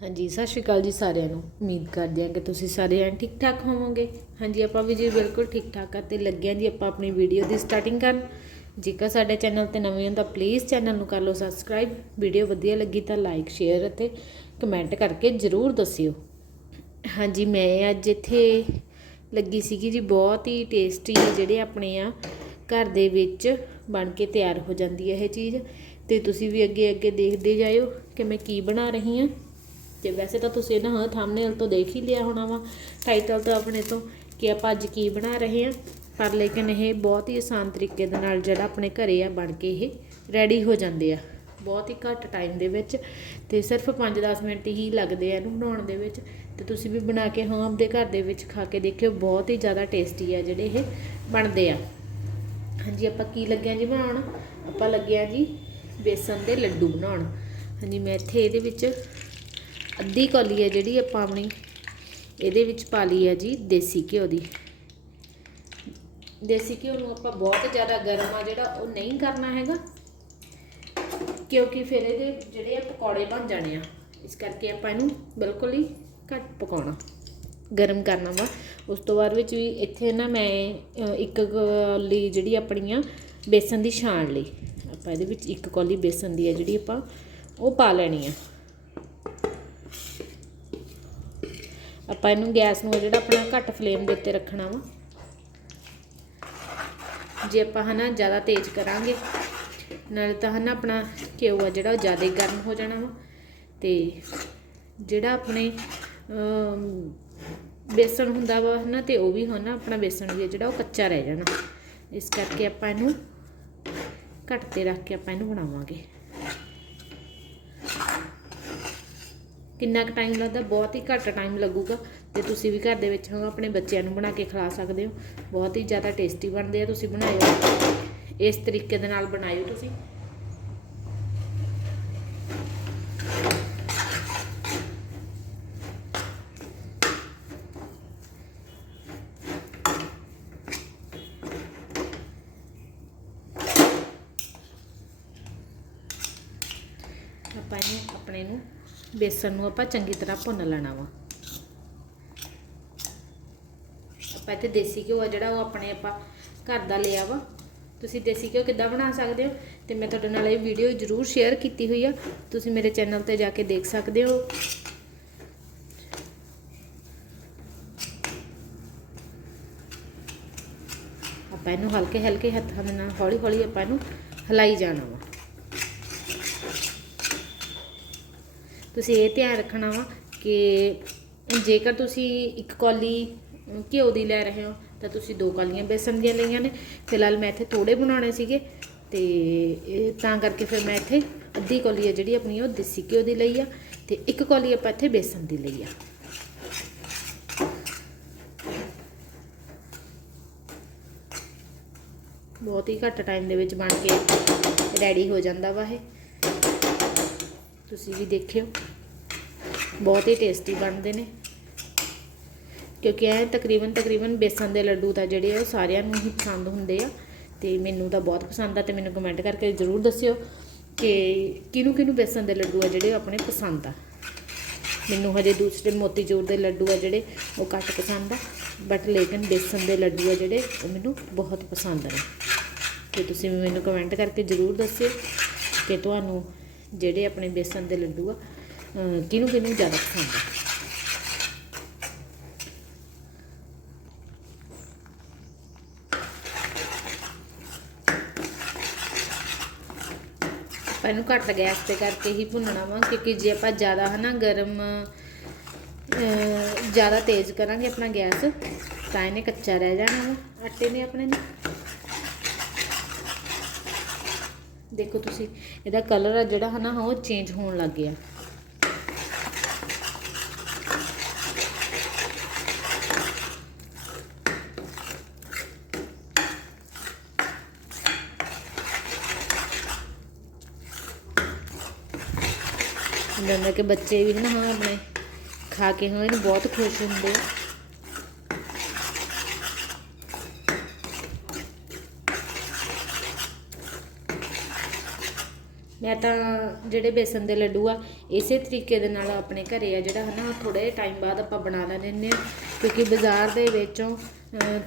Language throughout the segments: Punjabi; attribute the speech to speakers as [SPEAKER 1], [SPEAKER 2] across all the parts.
[SPEAKER 1] ਹਾਂਜੀ, ਸਤਿ ਸ਼੍ਰੀ ਅਕਾਲ ਜੀ ਸਾਰਿਆਂ ਨੂੰ। ਉਮੀਦ ਕਰਦੇ ਹਾਂ ਕਿ ਤੁਸੀਂ ਸਾਰੇ ਐਂ ਠੀਕ ਠਾਕ ਹੋਵੋਗੇ। ਹਾਂਜੀ, ਆਪਾਂ ਵੀ ਜੀ ਬਿਲਕੁਲ ਠੀਕ ਠਾਕ ਆ ਤੇ ਲੱਗੇ ਹਾਂ ਜੀ ਆਪਾਂ ਆਪਣੀ ਵੀਡੀਓ ਦੀ ਸਟਾਰਟਿੰਗ ਕਰਨ। ਜੇਕਰ ਸਾਡੇ ਚੈਨਲ ਤੇ ਨਵੇਂ ਹੋ ਤਾਂ ਪਲੀਜ਼ ਚੈਨਲ ਨੂੰ ਕਰ ਲਓ ਸਬਸਕ੍ਰਾਈਬ ਵੀਡੀਓ ਵਧੀਆ ਲੱਗੀ ਤਾਂ ਲਾਈਕ ਸ਼ੇਅਰ ਅਤੇ ਕਮੈਂਟ ਕਰਕੇ ਜ਼ਰੂਰ ਦੱਸਿਓ। ਹਾਂਜੀ, ਮੈਂ ਅੱਜ ਇੱਥੇ ਲੱਗੀ ਸੀਗੀ ਜੀ, ਬਹੁਤ ਹੀ ਟੇਸਟੀ ਜਿਹੜੇ ਆਪਣੇ ਆ, ਘਰ ਦੇ ਵਿੱਚ ਬਣ ਕੇ ਤਿਆਰ ਹੋ ਜਾਂਦੀ ਹੈ ਇਹ ਚੀਜ਼। ਤੇ ਤੁਸੀਂ ਵੀ ਅੱਗੇ ਅੱਗੇ ਦੇਖਦੇ ਜਾਇਓ ਕਿ ਮੈਂ ਕੀ ਬਣਾ ਰਹੀ ਹਾਂ। ਤੇ ਵੈਸੇ ਤਾਂ ਤੁਸੀਂ ਨਾ ਥੰਬਨੇਲ ਤੋਂ ਦੇਖ ਹੀ ਲਿਆ ਹੋਣਾ ਵਾ। ਟਾਈਟਲ ਤੋਂ ਆਪਣੇ ਤੋਂ ਕਿ ਆਪਾਂ ਅੱਜ ਕੀ ਬਣਾ ਰਹੇ ਹਾਂ। ਪਰ ਲੇਕਿਨ ਇਹ ਬਹੁਤ ਹੀ ਆਸਾਨ ਤਰੀਕੇ ਦੇ ਨਾਲ ਜਿਹੜਾ ਆਪਣੇ ਘਰੇ ਆ ਬਣ ਕੇ ਇਹ ਰੈਡੀ ਹੋ ਜਾਂਦੇ ਆ। ਬਹੁਤ ਹੀ ਘੱਟ ਟਾਈਮ ਦੇ ਵਿੱਚ ਤੇ ਸਿਰਫ 5-10 ਮਿੰਟ ਹੀ ਲੱਗਦੇ ਆ ਇਹਨੂੰ ਬਣਾਉਣ ਦੇ ਵਿੱਚ। ਤੇ ਤੁਸੀਂ ਵੀ ਬਣਾ ਕੇ ਹਾਂ ਆਪਦੇ ਘਰ ਦੇ ਵਿੱਚ ਖਾ ਕੇ ਦੇਖਿਓ, ਬਹੁਤ ਹੀ ਜ਼ਿਆਦਾ ਟੇਸਟੀ ਆ ਜਿਹੜੇ ਇਹ ਬਣਦੇ ਆ। ਹਾਂਜੀ, ਆਪਾਂ ਕੀ ਲੱਗਿਆ ਜੀ ਬਣਾਉਣ? ਆਪਾਂ ਲੱਗਿਆ ਜੀ ਬੇਸਨ ਦੇ ਲੱਡੂ ਬਣਾਉਣ। ਹਾਂਜੀ, ਮੈਂ ਇੱਥੇ ਇਹਦੇ ਵਿੱਚ ਅੱਧੀ ਕੌਲੀ ਹੈ ਜਿਹੜੀ ਆਪਾਂ ਆਪਣੀ, ਇਹਦੇ ਵਿੱਚ ਪਾ ਲਈ ਹੈ ਜੀ ਦੇਸੀ ਘਿਓ ਦੀ। ਦੇਸੀ ਘਿਓ ਨੂੰ ਆਪਾਂ ਬਹੁਤ ਜ਼ਿਆਦਾ ਗਰਮ ਆ ਜਿਹੜਾ ਉਹ ਨਹੀਂ ਕਰਨਾ ਹੈਗਾ, ਕਿਉਂਕਿ ਫਿਰ ਇਹਦੇ ਜਿਹੜੇ ਆ ਪਕੌੜੇ ਬਣ ਜਾਣੇ ਆ। ਇਸ ਕਰਕੇ ਆਪਾਂ ਇਹਨੂੰ ਬਿਲਕੁਲ ਹੀ ਘੱਟ ਪਕਾਉਣਾ, ਗਰਮ ਕਰਨਾ ਵਾ। ਉਸ ਤੋਂ ਬਾਅਦ ਵਿੱਚ ਵੀ ਇੱਥੇ ਨਾ ਮੈਂ ਇੱਕ ਕੌਲੀ ਜਿਹੜੀ ਆਪਣੀ ਆ ਬੇਸਨ ਦੀ ਛਾਣ ਲਈ। ਆਪਾਂ ਇਹਦੇ ਵਿੱਚ ਇੱਕ ਕੌਲੀ ਬੇਸਨ ਦੀ ਆ ਜਿਹੜੀ ਆਪਾਂ ਉਹ ਪਾ ਲੈਣੀ ਆ। ਆਪਾਂ ਇਹਨੂੰ ਗੈਸ ਨੂੰ ਜਿਹੜਾ ਆਪਣਾ ਘੱਟ ਫਲੇਮ ਦੇ ਉੱਤੇ ਰੱਖਣਾ ਵਾ। ਜੇ ਆਪਾਂ ਹਨਾ ਜ਼ਿਆਦਾ ਤੇਜ਼ ਕਰਾਂਗੇ, ਨਾਲੇ ਤਾਂ ਹਨਾ ਆਪਣਾ ਘਿਓ ਆ ਜਿਹੜਾ ਉਹ ਜ਼ਿਆਦਾ ਗਰਮ ਹੋ ਜਾਣਾ ਵਾ। ਤੇ ਜਿਹੜਾ ਆਪਣੇ ਬੇਸਣ ਹੁੰਦਾ ਵਾ ਹਨਾ ਤੇ ਉਹ ਵੀ ਹਨਾ ਆਪਣਾ ਬੇਸਣ ਵੀ ਜਿਹੜਾ ਉਹ ਕੱਚਾ ਰਹਿ ਜਾਣਾ। ਇਸ ਕਰਕੇ ਆਪਾਂ ਇਹਨੂੰ ਘੱਟ ਤੇ ਰੱਖ ਕੇ ਆਪਾਂ ਇਹਨੂੰ ਬਣਾਵਾਂਗੇ। ਕਿੰਨਾ ਕੁ ਟਾਈਮ ਲੱਗਦਾ, ਬਹੁਤ ਹੀ ਘੱਟ ਟਾਈਮ ਲੱਗੂਗਾ, ਤੇ ਤੁਸੀਂ ਵੀ ਘਰ ਦੇ ਵਿੱਚ ਹਾਂ ਆਪਣੇ ਬੱਚਿਆਂ ਨੂੰ ਬਣਾ ਕੇ ਖਿਲਾ ਸਕਦੇ ਹੋ। ਬਹੁਤ ਹੀ ਜ਼ਿਆਦਾ ਟੇਸਟੀ ਬਣਦੇ ਆ ਤੁਸੀਂ ਬਣਾਇਓ ਇਸ ਤਰੀਕੇ ਦੇ ਨਾਲ ਬਣਾਇਓ ਤੁਸੀਂ। ਆਪਾਂ ਇਹਨੂੰ ਆਪਣੇ ਨੂੰ ਬੇਸਣ ਨੂੰ ਆਪਾਂ ਚੰਗੀ ਤਰ੍ਹਾਂ ਭੁੰਨ ਲੈਣਾ ਵਾ। ਆਪਾਂ ਇੱਥੇ ਦੇਸੀ ਘਿਓ ਆ ਜਿਹੜਾ ਉਹ ਆਪਣੇ ਆਪਾਂ ਘਰ ਦਾ ਲਿਆ ਵਾ। ਤੁਸੀਂ ਦੇਸੀ ਘਿਓ ਕਿੱਦਾਂ ਬਣਾ ਸਕਦੇ ਹੋ? ਤੇ ਮੈਂ ਤੁਹਾਡੇ ਨਾਲ ਇਹ ਵੀਡੀਓ ਜ਼ਰੂਰ ਸ਼ੇਅਰ ਕੀਤੀ ਹੋਈ ਆ। ਤੁਸੀਂ ਮੇਰੇ ਚੈਨਲ ਤੇ ਜਾ ਕੇ ਦੇਖ ਸਕਦੇ ਹੋ। ਆਪਾਂ ਇਹਨੂੰ ਹਲਕੇ ਹਲਕੇ ਹੱਥਾਂ ਦੇ ਨਾਲ ਹੌਲੀ ਹੌਲੀ ਆਪਾਂ ਇਹਨੂੰ ਹਿਲਾਈ ਜਾਣਾ ਵਾ। ਤੁਸੀਂ ਇਹ ਧਿਆਨ ਰੱਖਣਾ ਵਾ ਕਿ ਜੇਕਰ ਤੁਸੀਂ ਇੱਕ ਕੌਲੀ ਘਿਓ ਦੀ ਲੈ ਰਹੇ ਹੋ, ਤਾਂ ਤੁਸੀਂ ਦੋ ਕੌਲੀਆਂ ਬੇਸਣ ਦੀਆਂ ਲਈਆਂ ਨੇ। ਫਿਲਹਾਲ ਮੈਂ ਇੱਥੇ ਥੋੜੇ ਬਣਾਉਣੇ ਸੀਗੇ ਤੇ ਇਹ ਤਾਂ ਕਰਕੇ ਫਿਰ ਮੈਂ ਇੱਥੇ ਅੱਧੀ ਕੌਲੀ ਆ ਜਿਹੜੀ ਆਪਣੀ, ਉਹ ਦੇਸੀ ਘਿਓ ਦੀ ਲਈ ਆ ਤੇ ਇੱਕ ਕੌਲੀ ਆਪਾਂ ਇੱਥੇ ਬੇਸਣ ਦੀ ਲਈ ਆ। ਬਹੁਤ ਹੀ ਘੱਟ ਟਾਈਮ ਦੇ ਵਿੱਚ ਬਣ ਕੇ ਰੈਡੀ ਹੋ ਜਾਂਦਾ ਵਾ ਇਹ। ਤੁਸੀਂ ਵੀ ਦੇਖਿਓ। ਬਹੁਤ ਹੀ ਟੇਸਟੀ ਬਣਦੇ ਨੇ। ਕਿਉਂਕਿ ਇਹ ਤਕਰੀਬਨ ਤਕਰੀਬਨ ਬੇਸਨ ਦੇ ਲੱਡੂ ਤਾਂ ਜਿਹੜੇ ਆ, ਉਹ ਸਾਰਿਆਂ ਨੂੰ ਹੀ ਪਸੰਦ ਹੁੰਦੇ ਆ। ਤੇ ਮੈਨੂੰ ਤਾਂ ਬਹੁਤ ਪਸੰਦ ਆ ਤੇ ਮੈਨੂੰ ਕਮੈਂਟ ਕਰਕੇ ਜ਼ਰੂਰ ਦੱਸਿਓ ਕਿ ਕਿਹਨੂੰ ਕਿਹਨੂੰ ਬੇਸਨ ਦੇ ਲੱਡੂ ਆ ਜਿਹੜੇ ਉਹ ਆਪਣੇ ਪਸੰਦ ਆ। ਮੈਨੂੰ ਹਜੇ ਦੂਸਰੇ ਮੋਤੀਚੂਰ ਦੇ ਲੱਡੂ ਆ ਜਿਹੜੇ ਉਹ ਘੱਟ ਪਸੰਦ ਆ ਬਟ ਲੇਕਿਨ ਬੇਸਨ ਦੇ ਲੱਡੂ ਆ ਜਿਹੜੇ ਉਹ ਮੈਨੂੰ ਬਹੁਤ ਪਸੰਦ ਨੇ। ਤੇ ਤੁਸੀਂ ਮੈਨੂੰ ਕਮੈਂਟ ਕਰਕੇ ਜ਼ਰੂਰ ਦੱਸਿਓ ਕਿ ਤੁਹਾਨੂੰ ਜਿਹੜੇ ਆਪਣੇ ਬੇਸਨ ਦੇ ਲੱਡੂ ਆ ਕਿਹਨੂੰ ਕਿਹਨੂੰ ਜ਼ਿਆਦਾ ਪਸੰਦ ਆ? ਆਪਾਂ ਇਹਨੂੰ ਘੱਟ ਗੈਸ ਤੇ ਕਰਕੇ ਹੀ ਭੁੰਨਣਾ ਵਾ, ਕਿਉਂਕਿ ਜੇ ਆਪਾਂ ਜ਼ਿਆਦਾ ਹਨਾ ਗਰਮ ਜ਼ਿਆਦਾ ਤੇਜ਼ ਕਰਾਂਗੇ ਆਪਣਾ ਗੈਸ, ਤਾਂ ਇਹਨੇ ਕੱਚਾ ਰਹਿ ਜਾਣਾ ਵਾ, ਆਟੇ ਨੇ ਆਪਣੇ ਨੇ। ਦੇਖੋ ਤੁਸੀਂ, ਇਹਦਾ ਕਲਰ ਆ ਜਿਹੜਾ ਹਨਾ, ਉਹ ਚੇਂਜ ਹੋਣ ਲੱਗ ਗਿਆ। ਹੁੰਦਾ ਕਿ ਬੱਚੇ ਵੀ ਨਾ ਆਪਣੇ ਖਾ ਕੇ ਹੁਣ ਇਹਨੂੰ ਬਹੁਤ ਖੁਸ਼ ਹੁੰਦੇ ਆ। ਮੈਂ ਤਾਂ ਜਿਹੜੇ ਬੇਸਨ ਦੇ ਲੱਡੂ ਆ ਇਸੇ ਤਰੀਕੇ ਦੇ ਨਾਲ ਆਪਣੇ ਘਰੇ ਆ ਜਿਹੜਾ ਹਨਾ ਥੋੜੇ ਟਾਈਮ ਬਾਅਦ ਆਪਾਂ ਬਣਾ ਲੈਂਦੇ ਆ। ਕਿਉਂਕਿ ਬਾਜ਼ਾਰ ਦੇ ਵਿੱਚੋਂ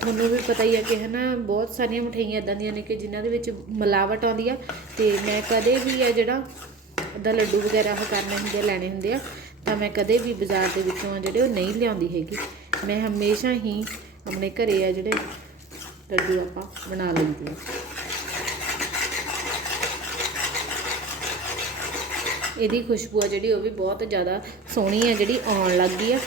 [SPEAKER 1] ਤੁਹਾਨੂੰ ਵੀ ਪਤਾ ਹੀ ਆ ਕਿ ਹਨਾ ਬਹੁਤ ਸਾਰੀਆਂ ਮਠਿਆਈਆਂ ਇਦਾਂ ਦੀਆਂ ਨੇ ਕਿ ਜਿਨ੍ਹਾਂ ਦੇ ਵਿੱਚ ਮਿਲਾਵਟ ਆਉਂਦੀ ਆ। ਤੇ ਮੈਂ ਕਦੇ ਵੀ ਆ ਜਿਹੜਾ ਉਹਦਾ ਲੱਡੂ ਵਗੈਰਾ ਉਹ ਕਰਨੇ ਹੁੰਦੇ ਆ, ਲੈਣੇ ਹੁੰਦੇ ਆ ਤਾਂ ਮੈਂ ਕਦੇ ਵੀ ਬਾਜ਼ਾਰ ਦੇ ਵਿੱਚੋਂ ਜਿਹੜੇ ਉਹ ਨਹੀਂ ਲਿਆਉਂਦੀ ਹੈਗੀ। ਮੈਂ ਹਮੇਸ਼ਾ ਹੀ ਆਪਣੇ ਘਰੇ ਆ ਜਿਹੜੇ ਲੱਡੂ ਆਪਾਂ ਬਣਾ ਲੈਂਦੀ ਹਾਂ ਇਹਦੀ ਖੁਸ਼ਬੂ ਆ ਜਿਹੜੀ, ਉਹ ਵੀ ਬਹੁਤ ਜ਼ਿਆਦਾ ਸੋਹਣੀ ਆ, ਜਿਹੜੀ ਆਉਣ ਲੱਗ ਗਈ ਆ।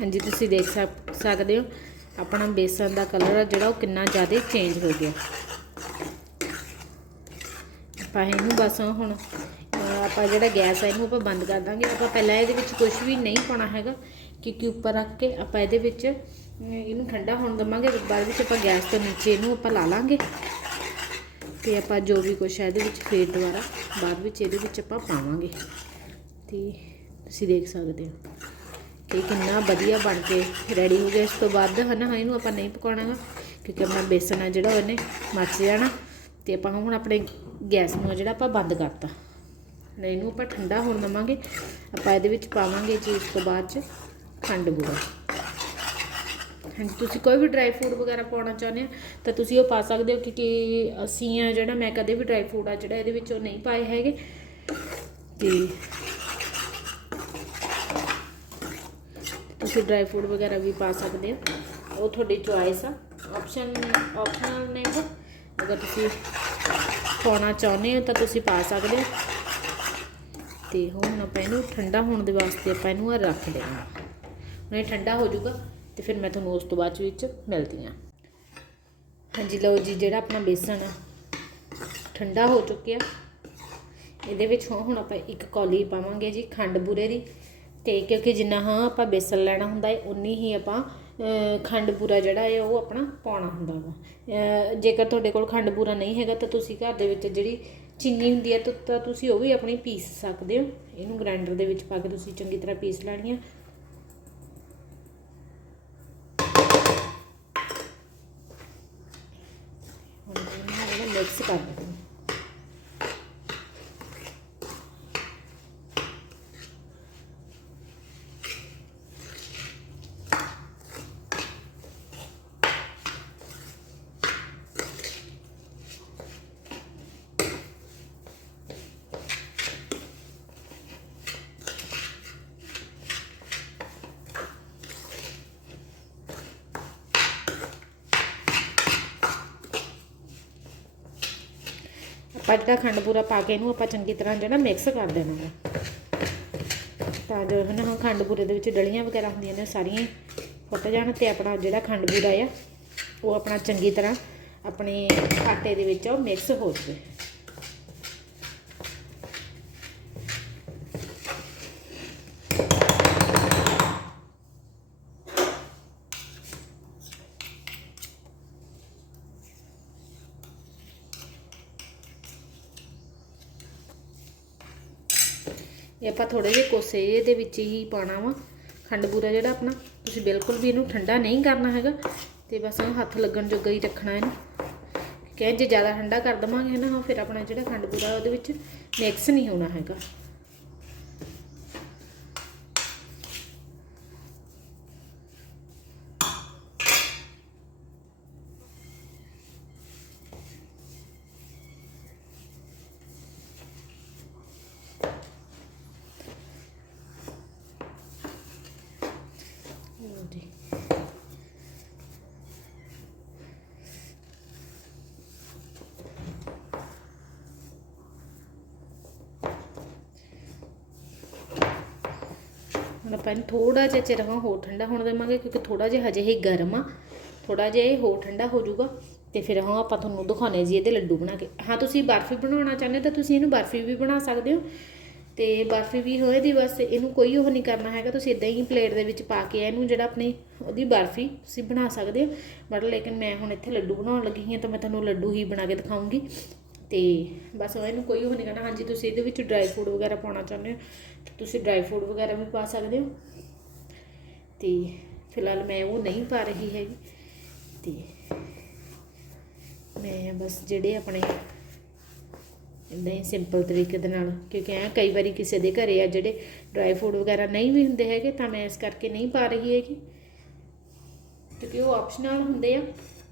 [SPEAKER 1] ਹਾਂਜੀ, ਤੁਸੀਂ ਦੇਖ ਸਕਦੇ ਹੋ, ਆਪਣਾ ਬੇਸਨ ਦਾ ਕਲਰ ਆ ਜਿਹੜਾ, ਉਹ ਕਿੰਨਾ ਜ਼ਿਆਦਾ ਚੇਂਜ ਹੋ ਗਿਆ। ਆਪਾਂ ਇਹਨੂੰ ਬਸ ਹੁਣ ਆਪਾਂ ਜਿਹੜਾ ਗੈਸ ਹੈ ਇਹਨੂੰ ਆਪਾਂ ਬੰਦ ਕਰ ਦਾਂਗੇ। ਆਪਾਂ ਪਹਿਲਾਂ ਇਹਦੇ ਵਿੱਚ ਕੁਝ ਵੀ ਨਹੀਂ ਪਾਉਣਾ ਹੈਗਾ, ਕਿਉਂਕਿ ਉੱਪਰ ਰੱਖ ਕੇ ਆਪਾਂ ਇਹਦੇ ਵਿੱਚ ਇਹਨੂੰ ਠੰਡਾ ਹੋਣ ਦਵਾਂਗੇ ਬਾਅਦ ਵਿੱਚ ਆਪਾਂ ਗੈਸ ਤੋਂ ਨੀਚੇ ਇਹਨੂੰ ਆਪਾਂ ਲਾ ਲਾਂਗੇ। ਤੇ ਆਪਾਂ ਜੋ ਵੀ ਕੁਝ ਹੈ ਇਹਦੇ ਵਿੱਚ ਫੇਰ ਦੁਬਾਰਾ ਬਾਅਦ ਵਿੱਚ ਇਹਦੇ ਵਿੱਚ ਆਪਾਂ ਪਾਵਾਂਗੇ। ਤੇ ਤੁਸੀਂ ਦੇਖ ਸਕਦੇ ਹੋ ਕਿ ਕਿੰਨਾ ਵਧੀਆ ਬਣ ਕੇ ਰੈਡੀ ਹੋ ਗਿਆ। ਇਸ ਤੋਂ ਬਾਅਦ ਹਨਾ, ਇਹਨੂੰ ਆਪਾਂ ਨਹੀਂ ਪਕਾਉਣਾਗਾ ਕਿਉਂਕਿ ਆਪਣਾ ਬੇਸਨ ਆ ਜਿਹੜਾ, ਉਹਨੇ ਮੱਚ ਜਾਣਾ। ਤੇ ਆਪਾਂ ਹੁਣ ਆਪਣੇ ਗੈਸ ਨੂੰ ਜਿਹੜਾ ਆਪਾਂ ਬੰਦ ਕਰਤਾ। ਹੁਣ ਇਹਨੂੰ ਆਪਾਂ ਠੰਡਾ ਹੋਣ ਦਵਾਂਗੇ। ਆਪਾਂ ਇਹਦੇ ਵਿੱਚ ਪਾਵਾਂਗੇ ਜੀ ਉਸ ਤੋਂ ਬਾਅਦ ਚ ਖੰਡ ਬੂਰਾ ਹਾਂਜੀ, ਤੁਸੀਂ ਕੋਈ ਵੀ ਡਰਾਈ ਫਰੂਟ ਵਗੈਰਾ ਪਾਉਣਾ ਚਾਹੁੰਦੇ ਆ ਤਾਂ ਤੁਸੀਂ ਉਹ ਪਾ ਸਕਦੇ ਹੋ ਕਿਉਂਕਿ ਅਸੀਂ ਆ ਜਿਹੜਾ ਮੈਂ ਕਦੇ ਵੀ ਡਰਾਈ ਫਰੂਟ ਆ ਜਿਹੜਾ ਇਹਦੇ ਵਿੱਚ ਉਹ ਨਹੀਂ ਪਾਏ ਹੈਗੇ। ਤੇ ਤੁਸੀਂ ਡਰਾਈ ਫਰੂਟ ਵਗੈਰਾ ਵੀ ਪਾ ਸਕਦੇ ਹੋ। ਉਹ ਤੁਹਾਡੀ ਚੁਆਇਸ ਆ। ਆਪਸ਼ਨ ਆਪਸ਼ਨਲ ਨੇ ਉਹ। ਅਗਰ ਤੁਸੀਂ ਪਾਉਣਾ ਚਾਹੁੰਦੇ ਹੋ ਤਾਂ ਤੁਸੀਂ ਪਾ ਸਕਦੇ ਹੋ। ਤੇ ਹੁਣ ਆਪਾਂ ਇਹਨੂੰ ਠੰਡਾ ਹੋਣ ਦੇ ਵਾਸਤੇ ਆਪਾਂ ਇਹਨੂੰ ਰੱਖ ਦੇਣਾ। ਹੁਣ ਇਹ ਠੰਡਾ ਹੋ ਜਾਊਗਾ ਤੇ ਫਿਰ ਮੈਂ ਤੁਹਾਨੂੰ ਉਸ ਤੋਂ ਬਾਅਦ ਵਿੱਚ ਮਿਲਦੀ ਹਾਂ। ਹਾਂਜੀ, ਲਓ ਜੀ, ਜਿਹੜਾ ਆਪਣਾ ਬੇਸਣ ਆ ਠੰਡਾ ਹੋ ਚੁੱਕਿਆ। ਇਹਦੇ ਵਿੱਚ ਹੁਣ ਆਪਾਂ ਇੱਕ ਕੌਲੀ ਪਾਵਾਂਗੇ ਜੀ, ਖੰਡ ਬੂਰੇ ਦੀ। ਤੇ ਕਿਉਂਕਿ ਜਿੰਨਾ ਹਾਂ ਆਪਾਂ ਬੇਸਣ ਲੈਣਾ ਹੁੰਦਾ ਹੈ ਉਨੀ ਹੀ ਆਪਾਂ ਖੰਡ ਬੂਰਾ ਜਿਹੜਾ ਹੈ ਉਹ ਆਪਣਾ ਪਾਉਣਾ ਹੁੰਦਾ ਵਾ। ਜੇਕਰ ਤੁਹਾਡੇ ਕੋਲ ਖੰਡ ਬੂਰਾ ਨਹੀਂ ਹੈਗਾ ਤਾਂ ਤੁਸੀਂ ਘਰ ਦੇ ਵਿੱਚ ਜਿਹੜੀ ਚੀਨੀ ਹੁੰਦੀ ਹੈ ਤਾਂ ਤੁਸੀਂ ਉਹ ਵੀ ਆਪਣੀ ਪੀਸ ਸਕਦੇ ਹੋ। ਇਹਨੂੰ ਗ੍ਰਾਈਂਡਰ ਦੇ ਵਿੱਚ ਪਾ ਕੇ ਤੁਸੀਂ ਚੰਗੀ ਤਰ੍ਹਾਂ ਪੀਸ ਲੈਣੀ ਆ। ਮਿਕਸ ਕਰ ਦਿੰਦੇ ਹਾਂ ਆਪਾਂ ਜਿਹੜਾ ਖੰਡ ਪੂਰਾ ਪਾ ਕੇ ਇਹਨੂੰ ਆਪਾਂ ਚੰਗੀ ਤਰ੍ਹਾਂ ਜਿਹੜਾ ਮਿਕਸ ਕਰ ਦੇਣਾ ਹੈ। ਤਾਂ ਜੋ ਹੈ ਨਾ ਖੰਡ ਪੂਰੇ ਦੇ ਵਿੱਚ ਡਲੀਆਂ ਵਗੈਰਾ ਹੁੰਦੀਆਂ ਨੇ ਸਾਰੀਆਂ ਫੁੱਟ ਜਾਣ ਤੇ ਆਪਣਾ ਜਿਹੜਾ ਖੰਡ ਪੂਰਾ ਆ, ਉਹ ਆਪਣਾ ਚੰਗੀ ਤਰ੍ਹਾਂ ਆਪਣੇ ਆਟੇ ਦੇ ਵਿੱਚ ਉਹ ਮਿਕਸ ਹੋ ਜਾਵੇ। ਇਹ ਆਪਾਂ ਥੋੜੇ ਜਿਹੇ ਕੋਸੇ ਇਹਦੇ ਵਿੱਚ ਹੀ ਪਾਉਣਾ ਵਾ, ਖੰਡ ਬੂਰਾ ਜਿਹੜਾ ਆਪਣਾ, ਤੁਸੀਂ ਬਿਲਕੁਲ ਵੀ ਇਹਨੂੰ ਠੰਡਾ ਨਹੀਂ ਕਰਨਾ ਹੈਗਾ, ਤੇ ਬਸ ਇਹਨੂੰ ਹੱਥ ਲੱਗਣ ਜੋਗਾ ਹੀ ਰੱਖਣਾ ਇਹਨੂੰ। ਕਿ ਜੇ ਜ਼ਿਆਦਾ ਠੰਡਾ ਕਰ ਦਵਾਂਗੇ ਨਾ, ਫਿਰ ਆਪਣਾ ਜਿਹੜਾ ਖੰਡ ਬੂਰਾ ਉਹਦੇ ਵਿੱਚ ਮਿਕਸ ਨਹੀਂ ਹੋਣਾ ਹੈਗਾ ਲਓ ਜੀ ਹੁਣ ਆਪਾਂ ਇਹਨੂੰ ਥੋੜਾ ਜਿਹਾ ਚਿਰ ਹਾਂ ਹੋਰ ਠੰਡਾ ਹੋਣ ਦੇਵਾਂਗੇ ਕਿਉਂਕਿ ਥੋੜਾ ਜਿਹਾ ਹਜੇ ਹੀ ਗਰਮ ਆ। ਥੋੜਾ ਜਿਹਾ ਇਹ ਹੋਰ ਠੰਡਾ ਹੋ ਜਾਊਗਾ ਤੇ ਫਿਰ ਹਾਂ ਆਪਾਂ ਤੁਹਾਨੂੰ ਦਿਖਾਉਣੇ ਜੀ ਇਹਦੇ ਲੱਡੂ ਬਣਾ ਕੇ। ਹਾਂ, ਤੁਸੀਂ ਬਰਫੀ ਬਣਾਉਣਾ ਚਾਹੁੰਦੇ ਹੋ ਤਾਂ ਤੁਸੀਂ ਇਹਨੂੰ ਬਰਫੀ ਵੀ ਬਣਾ ਸਕਦੇ ਹੋ। ਤੇ ਬਰਫੀ ਵੀ ਹੋਏ ਦੀ ਬਸ ਇਹਨੂੰ ਕੋਈ ਉਹ ਨਹੀਂ ਕਰਨਾ ਹੈਗਾ। ਤੁਸੀਂ ਇਦਾਂ ਹੀ ਪਲੇਟ ਦੇ ਵਿੱਚ ਪਾ ਕੇ ਇਹਨੂੰ ਜਿਹੜਾ ਆਪਣੀ ਉਹਦੀ ਬਰਫੀ ਤੁਸੀਂ ਬਣਾ ਸਕਦੇ ਹੋ। ਬਟ ਲੇਕਿਨ ਮੈਂ ਹੁਣ ਇੱਥੇ ਲੱਡੂ ਬਣਾਉਣ ਲੱਗੀ ਹਾਂ ਤਾਂ ਮੈਂ ਤੁਹਾਨੂੰ ਲੱਡੂ ਹੀ ਬਣਾ ਕੇ ਦਿਖਾਉਂਗੀ। ਤੇ ਬਸ ਇਹਨੂੰ ਕੋਈ ਉਹ ਨਹੀਂ ਕਰਨਾ ਹਾਂਜੀ ਤੁਸੀਂ ਇਹਦੇ ਵਿੱਚ ਡਰਾਈ ਫਰੂਟ ਵਗੈਰਾ ਪਾਉਣਾ ਚਾਹੁੰਦੇ ਹੋ, ਤਾਂ ਤੁਸੀਂ ਡਰਾਈ ਫਰੂਟ ਵਗੈਰਾ ਵੀ ਪਾ ਸਕਦੇ ਹੋ। ਤੇ ਫਿਲਹਾਲ ਮੈਂ ਉਹ ਨਹੀਂ ਪਾ ਰਹੀ ਹੈਗੀ। ਤੇ ਮੈਂ ਬਸ ਜਿਹੜੇ ਆਪਣੇ ਇਦਾਂ ਹੀ ਸਿੰਪਲ ਤਰੀਕੇ ਦੇ ਨਾਲ, ਕਿਉਂਕਿ ਐ ਕਈ ਵਾਰੀ ਕਿਸੇ ਦੇ ਘਰੇ ਆ ਜਿਹੜੇ ਡਰਾਈ ਫਰੂਟ ਵਗੈਰਾ ਨਹੀਂ ਵੀ ਹੁੰਦੇ ਹੈਗੇ, ਤਾਂ ਮੈਂ ਇਸ ਕਰਕੇ ਨਹੀਂ ਪਾ ਰਹੀ ਹੈਗੀ। ਕਿਉਂਕਿ ਉਹ ਆਪਸ਼ਨਲ ਹੁੰਦੇ ਆ,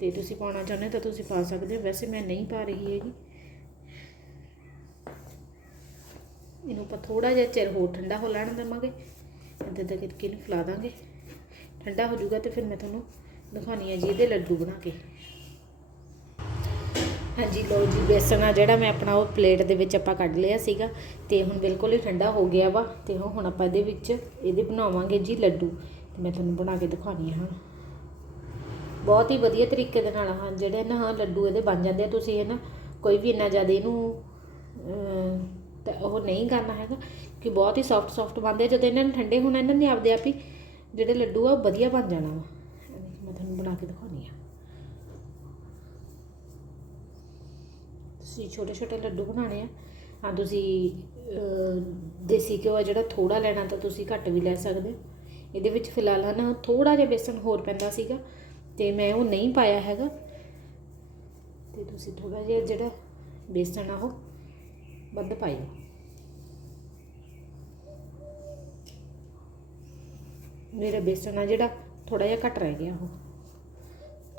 [SPEAKER 1] ਤੇ ਤੁਸੀਂ ਪਾਉਣਾ ਚਾਹੁੰਦੇ ਤਾਂ ਤੁਸੀਂ ਪਾ ਸਕਦੇ ਹੋ, ਵੈਸੇ ਮੈਂ ਨਹੀਂ ਪਾ ਰਹੀ ਹੈਗੀ। ਇਹਨੂੰ ਆਪਾਂ ਥੋੜਾ ਜਿਹਾ ਚਿਰ ਹੋਰ ਠੰਡਾ ਹੋ ਲੈਣ ਦੇਵਾਂਗੇ। ਇੱਦਾਂ ਦਾ ਕਰਕੇ ਇਹਨੂੰ ਫਲਾ ਦਾਂਗੇ। ਠੰਡਾ ਹੋ ਜਾਊਗਾ ਤੇ ਫਿਰ ਮੈਂ ਤੁਹਾਨੂੰ ਦਿਖਾਉਣੀ ਆ ਜੀ ਇਹਦੇ ਲੱਡੂ ਬਣਾ ਕੇ। ਹਾਂਜੀ ਲੋ ਜੀ, ਬੇਸਣ ਆ ਜਿਹੜਾ ਮੈਂ ਆਪਣਾ ਉਹ ਪਲੇਟ ਦੇ ਵਿੱਚ ਆਪਾਂ ਕੱਢ ਲਿਆ ਸੀਗਾ ਤੇ ਹੁਣ ਬਿਲਕੁਲ ਹੀ ਠੰਡਾ ਹੋ ਗਿਆ ਵਾ ਤੇ ਉਹ ਹੁਣ ਆਪਾਂ ਇਹਦੇ ਵਿੱਚ ਇਹਦੇ ਬਣਾਵਾਂਗੇ ਜੀ ਲੱਡੂ। ਤੇ ਮੈਂ ਤੁਹਾਨੂੰ ਬਣਾ ਕੇ ਦਿਖਾਉਣੀ ਹਾਂ ਬਹੁਤ ਹੀ ਵਧੀਆ ਤਰੀਕੇ ਦੇ ਨਾਲ ਹਾਂ, ਜਿਹੜੇ ਨਾ ਲੱਡੂ ਇਹਦੇ ਬਣ ਜਾਂਦੇ ਆ। ਤੁਸੀਂ ਇਹ ਨਾ ਕੋਈ ਵੀ ਇੰਨਾ ਜ਼ਿਆਦਾ ਇਹਨੂੰ ਤਾਂ ਉਹ ਨਹੀਂ ਕਰਨਾ ਹੈਗਾ, ਕਿ ਬਹੁਤ ਹੀ ਸੌਫਟ ਸੌਫਟ ਬਣਦੇ ਆ। ਜਦੋਂ ਇਹਨਾਂ ਨੂੰ ਠੰਡੇ ਹੋਣਾ, ਇਹਨਾਂ ਨੇ ਆਪਦੇ ਆਪ ਹੀ ਜਿਹੜੇ ਲੱਡੂ ਆ, ਉਹ ਵਧੀਆ ਬਣ ਜਾਣਾ ਵਾ। ਮੈਂ ਤੁਹਾਨੂੰ ਬਣਾ ਕੇ ਦਿਖਾਉਣੀ ਆ। ਤੁਸੀਂ ਛੋਟੇ ਛੋਟੇ ਲੱਡੂ ਬਣਾਉਣੇ ਆ। ਹਾਂ, ਤੁਸੀਂ ਦੇਸੀ ਘਿਓ ਆ ਜਿਹੜਾ ਥੋੜਾ ਲੈਣਾ ਤਾਂ ਤੁਸੀਂ ਘੱਟ ਵੀ ਲੈ ਸਕਦੇ। ਹੋ ਇਹਦੇ ਵਿੱਚ ਫਿਲਹਾਲ ਹੈ ਨਾ ਥੋੜਾ ਜਿਹਾ ਬੇਸਨ ਹੋਰ ਪੈਂਦਾ ਸੀਗਾ, ਤੇ ਮੈਂ ਉਹ ਨਹੀਂ ਪਾਇਆ ਹੈਗਾ। ਤੇ ਤੁਸੀਂ ਥੋੜਾ ਜਿਹਾ ਜਿਹੜਾ ਬੇਸਣ ਆ ਉਹ ਵੱਧ ਪਾਇਓ ਮੇਰਾ ਬੇਸਨ ਆ ਜਿਹੜਾ ਥੋੜਾ ਜਿਹਾ ਘੱਟ ਰਹਿ ਗਿਆ ਉਹ।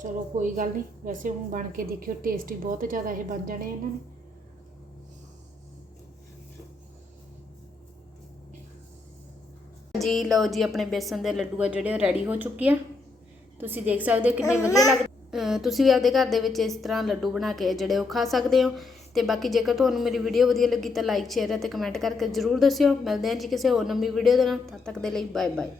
[SPEAKER 1] ਚਲੋ ਕੋਈ ਗੱਲ ਨਹੀਂ ਵੈਸੇ ਹੁਣ ਬਣ ਕੇ ਦੇਖਿਓ ਟੇਸਟੀ ਬਹੁਤ ਜ਼ਿਆਦਾ ਇਹ ਬਣ ਜਾਣੇ ਇਹਨਾਂ ਨੇ ਜੀ ਲਓ ਜੀ ਆਪਣੇ ਬੇਸਨ ਦੇ ਲੱਡੂ ਆ ਜਿਹੜੇ ਰੈਡੀ ਹੋ ਚੁੱਕੇ ਆ। ਤੁਸੀਂ ਦੇਖ ਸਕਦੇ ਹੋ ਕਿੰਨੇ ਵਧੀਆ ਲੱਗ ਅਹ ਤੁਸੀਂ ਵੀ ਆਪਦੇ ਘਰ ਦੇ ਵਿੱਚ ਇਸ ਤਰ੍ਹਾਂ ਲੱਡੂ ਬਣਾ ਕੇ ਜਿਹੜੇ ਉਹ ਖਾ ਸਕਦੇ ਹੋ। ਤੇ ਬਾਕੀ ਜੇਕਰ ਤੁਹਾਨੂੰ ਮੇਰੀ ਵੀਡੀਓ ਵਧੀਆ ਲੱਗੀ ਤਾਂ ਲਾਈਕ ਸ਼ੇਅਰ ਅਤੇ ਕਮੈਂਟ ਕਰਕੇ ਜਰੂਰ ਦੱਸਿਓ। ਮਿਲਦੇ ਹਾਂ ਜੀ ਕਿਸੇ ਹੋਰ ਨਵੀਂ ਵੀਡੀਓ ਦੇ ਨਾਲ। ਤਦ ਤੱਕ ਦੇ ਲਈ ਬਾਏ ਬਾਏ